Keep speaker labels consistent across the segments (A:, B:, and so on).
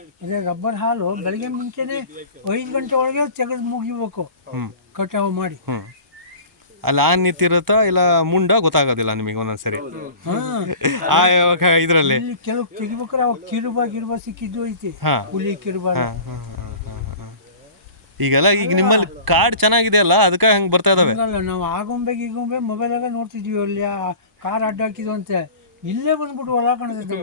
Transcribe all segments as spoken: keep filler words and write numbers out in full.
A: ಅದೇ ರಬ್ಬರ್ ಹಾಲು ಬೆಳಗ್ಗೆ ಮುಂಚೆನೆ ಐದು ಗಂಟೆ ಒಳಗೆ ತೆಗೆದು ಮುಗಿಬೇಕು ಕಟಾವು ಮಾಡಿ.
B: ಹ್ಮ್ ಅಲ್ಲಿ ಆನ್ ನಿಂತಿರುತ್ತಾ ಇಲ್ಲ ಮುಂಡ ಗೊತ್ತಾಗೋದಿಲ್ಲ ನಿಮಗೆ ಒಂದೊಂದ್ಸರಿ ಆ ಇದರಲ್ಲಿ
A: ಇಲ್ಲಿ ಕೆಲವು ತೆಗಿಬೇಕಾರೆ ಅವಾಗ ಕಿರುಬ ಗಿರುಬ ಸಿಕ್ಕಿದ್ದು ಐತಿ, ಹುಲಿ ಕಿರುಬ.
B: ಈಗೆಲ್ಲ ಈಗ ನಿಮ್ಮಲ್ಲಿ ಕಾರ್ಡ್ ಚೆನ್ನಾಗಿದೆ ಅಲ್ಲ, ಅದಕ್ಕೆ ಹಂಗೆ ಬರ್ತಾ ಇದಾವೆ.
A: ನಾವು ಆಗೊಂಬೆ ಗೀಗೊಂಬೆ ಮೊಬೈಲಾಗ ನೋಡ್ತಿದ್ವಿ, ಅಲ್ಲಿ ಆ ಕಾರ್ ಅಡ್ಡ ಹಾಕಿದ್ವು ಅಂತ ಇಲ್ಲೇ ಬಂದ್ಬಿಟ್ಟು ಹೊಲ ಕಾಣಿಸುತ್ತೆ.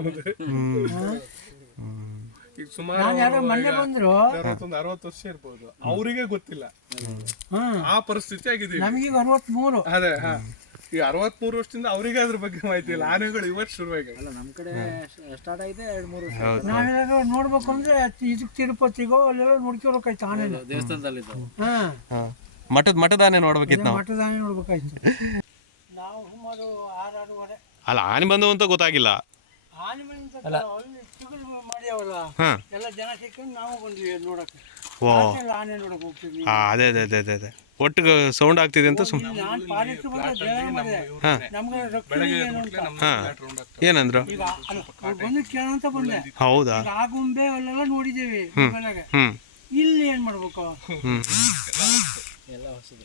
A: ನಾನು ಯಾರೋ ಮೊನ್ನೆ ಬಂದ್ರು,
C: ಅರವತ್ತು ವರ್ಷ ಇರ್ಬೋದು, ಅವರಿಗೆ ಗೊತ್ತಿಲ್ಲ ಆ ಪರಿಸ್ಥಿತಿ ಆಗಿದೆ.
A: ನಮಗೀಗ ಅರವತ್ಮೂರು.
C: ಅದೇ ಈ ಅರವತ್ಮೂರು ವರ್ಷದಿಂದ ಅವರಿಗೆ ಅದ್ರ ಬಗ್ಗೆ ಮಾಹಿತಿ ಇಲ್ಲ. ಆನೆಗಳು ಇವತ್ತು ಶುರುವಾಗಿ
D: ನಮ್ಮ ಕಡೆ ಸ್ಟಾರ್ಟ್ ಆಗಿದೆ ಎರಡು ಮೂರು ವರ್ಷ.
A: ನಾವೆಲ್ಲ ನೋಡ್ಬೇಕು ಅಂದ್ರೆ ಇದಕ್ಕೆ ತಿರುಪತಿಗೋ ಅಲ್ಲೆಲ್ಲ ನೋಡ್ಕೊಬೇಕಾಯ್ತು ಆನೆ
D: ದೇವಸ್ಥಾನದಲ್ಲಿ.
A: ಹಾ
B: ಮಠದ ಮಠದ ಆನೆ ನೋಡ್ಬೇಕಿತ್ತು ನಾವು.
A: ಮಠದ ಆನೆ ನೋಡ್ಬೇಕಾಯ್ತು. ನಾವು ಸುಮಾರು ಆರು ಆರೂವರೆ.
B: ಅಲ್ಲ ಆನೆ ಬಂದು ಅಂತ ಗೊತ್ತಾಗಿಲ್ಲ.
A: ಆನೆ ಮನೆಯಿಂದ ಅಲ್ಲಿ ಚಿಗುರು ಮಾಡ್ಯಾವಲ್ಲ, ಎಲ್ಲ ಜನ ಸಿಕ್ಕೊಂಡು ನಾವು ಬಂದ್ವಿ ನೋಡಕ್ಕೆ.
B: ಓ
A: ಆನೆ ನೋಡಕ್ ಹೋಗ್ತೀವಿ.
B: ಅದೇ ಅದೇ ಅದೇ ಅದೇ ಅದೇ ಒಟ್ಟಿಗೆ ಸೌಂಡ್ ಆಗ್ತಿದೆ ಅಂತ ಸುಮ್ಮನೆ.
A: ನಾನು ಫಾರೆಸ್ಟ್ ಬಂದ ಮಾಡಿದೆ, ನಮ್ಗೆ ರಕ್ಷಣೆ ಏನು ಅಂತ.
B: ಹಾ ಏನಂದ್ರು?
A: ಈಗ ಬಂದು ಕೇಳಂತ ಬಂದೆ.
B: ಹೌದಾ?
A: ಆಗುಂಬೆ ಅಲ್ಲೆಲ್ಲ ನೋಡಿದ್ದೇವೆ ಮೊಬೈಲಾಗೆ.
B: ಹ್ಮ್
A: ಇಲ್ಲಿ ಏನ್ ಮಾಡ್ಬೇಕು?
B: ಹ್ಮ್
D: ಎಲ್ಲ ಹೊಸದ್ರು.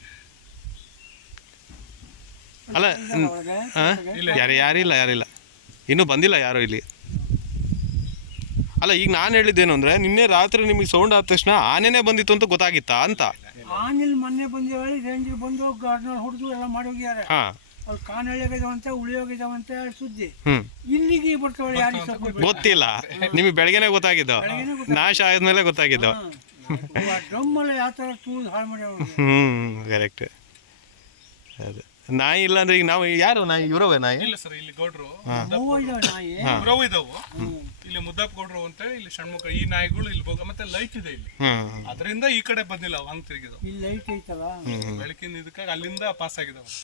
B: ಅಲ್ಲ ಯಾರು ಯಾರಿಲ್ಲ ಯಾರಿಲ್ಲ ಇನ್ನೂ ಬಂದಿಲ್ಲ ಯಾರು ಇಲ್ಲಿ. ಅಲ್ಲ ಈಗ ನಾನು ಹೇಳಿದ್ದೇನು ಅಂದ್ರೆ ನಿನ್ನೆ ರಾತ್ರಿ ನಿಮಗೆ ಸೌಂಡ್ ಆದ ತಕ್ಷಣ ಆನೆನೇ ಬಂದಿತ್ತು ಅಂತ ಗೊತ್ತಾಗಿತ್ತಾ ಅಂತ.
A: ಆನಿಲ್ ಮೊನ್ನೆ ಬಂದು ಹೇಳಿ ರೇಂಜಿಗೆ ಬಂದು ಗಾರ್ಡ್ನಲ್ಲಿ ಹೊಡೆದು ಎಲ್ಲ ಮಾಡಿ ಹೋಗಿದ್ದಾರೆ.
B: ಹಾ
A: ಅವ್ರು ಕಾನ್ ಎಳೆಗಿದಾವಂತೆ, ಉಳಿ ಹೋಗಿದಾವಂತೆ ಸುದ್ದಿ.
B: ಹ್ಮ್
A: ಇಲ್ಲಿಗೆ ಬರ್ತಾವಳೆ ಯಾರಿಗೆ
B: ಗೊತ್ತಿಲ್ಲ. ನಿಮಗೆ ಬೆಳಗ್ಗೆನೆ ಗೊತ್ತಾಗಿದ್ದು, ನಾಶ ಆದ್ಮೇಲೆ ಗೊತ್ತಾಗಿದ್ದು.
A: ಡ್ರಮ್ಮಲ್ಲಿ ಯಾವ ಥರ ತೂದು ಹಾಳು ಮಾಡಿ.
B: Hmm correct. ಅದೇ ನಾಯಿ ಇಲ್ಲ ಅಂದ್ರೆ ಈಗ ನಾವು ಯಾರು ನಾಯಿ ಇವ್ರವೇ ನಾಯಿ?
C: ಇಲ್ಲ ಸರ್, ಇಲ್ಲಿ ಗೌಡ್ರು
A: ನಾಯಿ
C: ಇವ್ರವು ಇದಾವು. ಇಲ್ಲಿ ಮುದ್ದಪ್ಪ ಗೌಡ್ರು ಅಂತ ಹೇಳಿ ಇಲ್ಲಿ ಷಣ್ಮುಖ. ಈ ನಾಯಿಗಳು ಇಲ್ಲಿ ಹೋಗ ಮತ್ತೆ ಲೈಟ್ ಇದೆ ಇಲ್ಲಿ, ಅದರಿಂದ ಈ ಕಡೆ ಬಂದಿಲ್ಲ, ಹಂಗ್ ತಿರುಗಿದಾವ.
A: ಇಲ್ಲಿ ಲೈಟ್ ಐತಲ್ಲ
C: ಬೆಳಕಿನ ಇದಕ್ಕಾಗಿ ಅಲ್ಲಿಂದ ಪಾಸ್ ಆಗಿದಾವ.